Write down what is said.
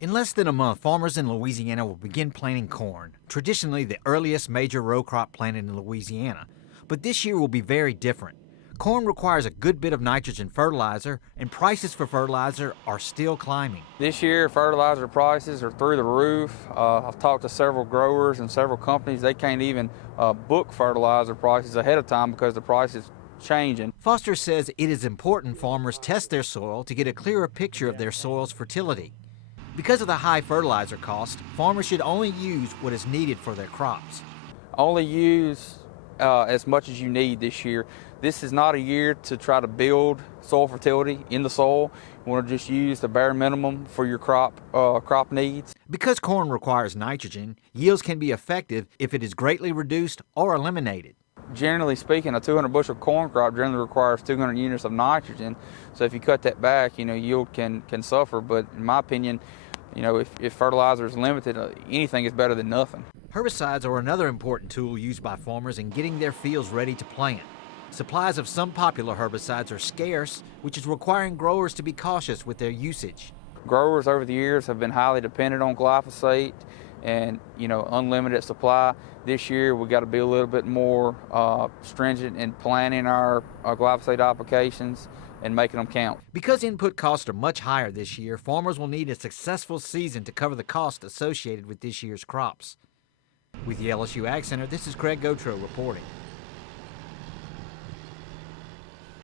In less than a month, farmers in Louisiana will begin planting corn, traditionally the earliest major row crop planted in Louisiana. But this year will be very different. Corn requires a good bit of nitrogen fertilizer, and prices for fertilizer are still climbing. This year, fertilizer prices are through the roof. I've talked to several growers and several companies. They can't even book fertilizer prices ahead of time because the price is changing. Foster says it is important farmers test their soil to get a clearer picture of their soil's fertility. Because of the high fertilizer cost, farmers should only use what is needed for their crops. Only use as much as you need this year. This is not a year to try to build soil fertility in the soil. You want to just use the bare minimum for your crop needs. Because corn requires nitrogen, yields can be effective if it is greatly reduced or eliminated. Generally speaking, a 200 bushel corn crop generally requires 200 units of nitrogen. So if you cut that back, yield can suffer. But in my opinion, if fertilizer is limited, anything is better than nothing. Herbicides are another important tool used by farmers in getting their fields ready to plant. Supplies of some popular herbicides are scarce, which is requiring growers to be cautious with their usage. Growers over the years have been highly dependent on glyphosate and unlimited supply. This year we got to be a little bit more stringent in planning our glyphosate applications and making them count. Because input costs are much higher this year, farmers will need a successful season to cover the cost associated with this year's crops. With the LSU AgCenter, this is Craig Gautreaux reporting.